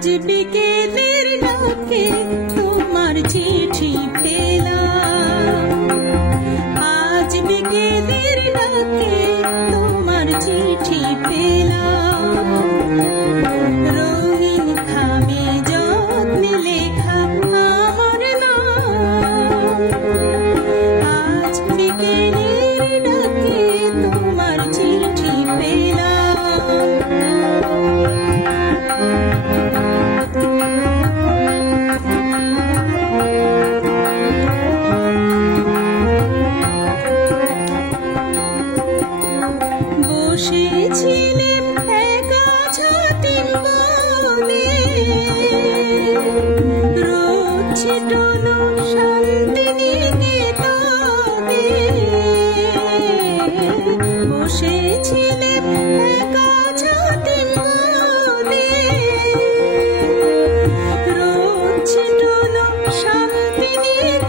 আজ বিকেলের ডাকে তোমার চিঠি পেলাম, আজ বিকেলের ডাকে তোমার চিঠি পেলাম। রঙিন খামে যত্নে লেখা আমার নাম, আজ বিকেলের ডাকে তোমার চিঠি পেলাম। বসেছিলেন একা ছাতিম কোণে, রোদ ছিটানো শান্তিনিকেতনে। বসেছিলেন একা ছাতিম কোণে, রোদ ছিটানো শান্তিনিকেতনে।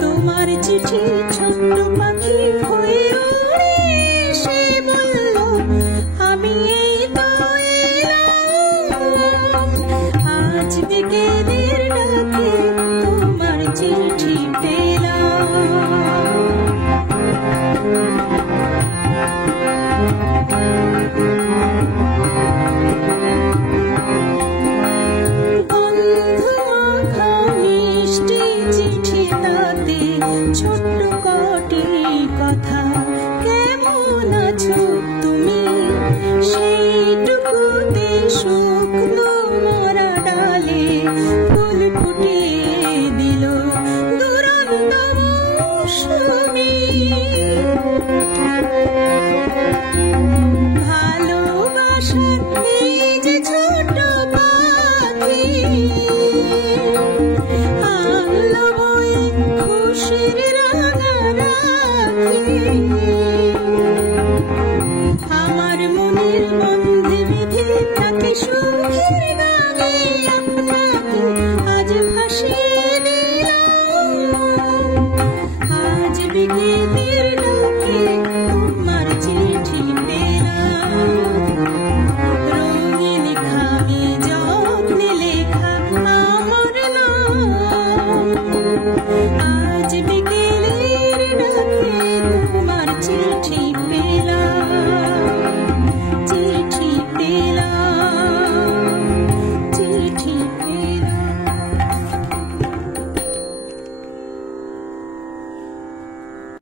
তোমার চিঠি ছোট্ট পাখি হয়ে উড়ে এসে বলল, আমি এই তো এলাম। আজ বিকেলের ডাকে তোমার চিঠি পেলাম। গন্ধ মাখা মিষ্টি চিঠি তাতে ছোট্ট কটি কথা, কেমন আছো